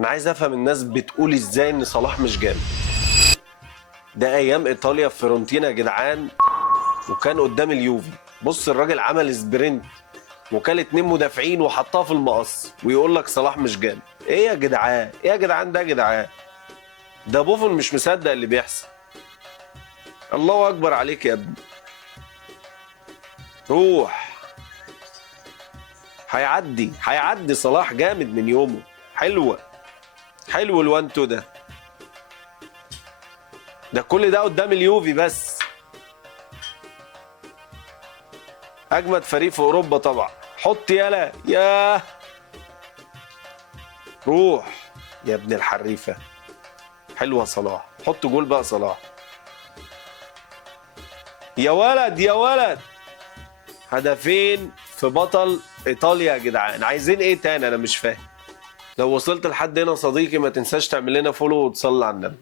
انا عايز افهم الناس بتقول ازاي ان صلاح مش جامد. ده ايام ايطاليا في فيرونتينا يا جدعان، وكان قدام اليوفي. بص الراجل عمل سبرنت وكال 2 مدافعين وحطها في المقص، ويقول لك صلاح مش جامد. ايه يا جدعان، ايه يا جدعان، ده يا جدعان ده بوفون مش مصدق اللي بيحصل. الله اكبر عليك يا ابني. روح. هيعدي صلاح جامد من يومه. حلوه. حلو الوان تو ده. ده كل ده قدام اليوفي بس. اجمد فريق في اوروبا طبعا. حط يالا ياه. روح يا ابن الحريفه. حلوه صلاح، حط جول بقى صلاح. يا ولد يا ولد. هدفين في بطل ايطاليا يا جدعان، عايزين ايه تاني؟ انا مش فاهم. لو وصلت لحد هنا صديقي ما تنساش تعمل لنا فولو وتصلي على النبي.